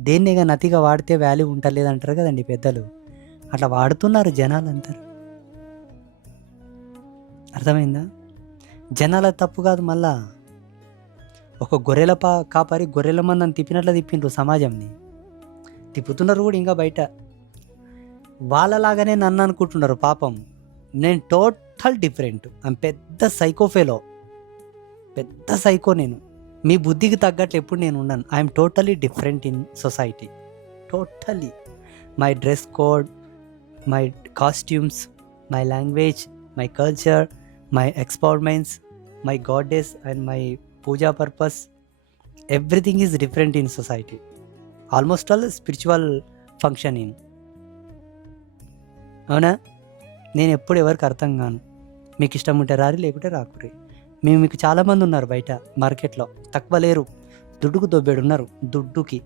దేన్ని ఇక నతిగా వాడితే వాల్యూ ఉంటలేదు అంటారు కదండి పెద్దలు. అట్లా వాడుతున్నారు జనాలందరూ. అర్థమైందా? జనాల తప్పు కాదు మళ్ళా. ఒక గొర్రెల కాపరి గొర్రెల మందని తిప్పినట్లు తిప్పిండ్రు సమాజంని. తిప్పుతున్నారు కూడా ఇంకా బయట. వాళ్ళలాగానే నన్ను అనుకుంటున్నారు పాపం. నేను టోటల్ డిఫరెంట్. ఐమ్ పెద్ద సైకోఫెలో, పెద్ద సైకో నేను. మీ బుద్ధికి తగ్గట్లు ఎప్పుడు నేను ఉన్నాను. I'm totally different in society. Totally. My dress code, my costumes, my language, my culture, my experiments, my goddess and my puja purpose, everything is different in society. Almost all spiritual functioning. అవునా? నేను ఎప్పుడు ఎవరికి అర్థం కాను. మీకు ఇష్టం ఉంటే రారి, లేకుంటే రాకురి. మీకు చాలామంది ఉన్నారు బయట మార్కెట్లో, తక్కువ లేరు. దుడ్డుకు దొబ్బేడు ఉన్నారు, దుడ్డుకి.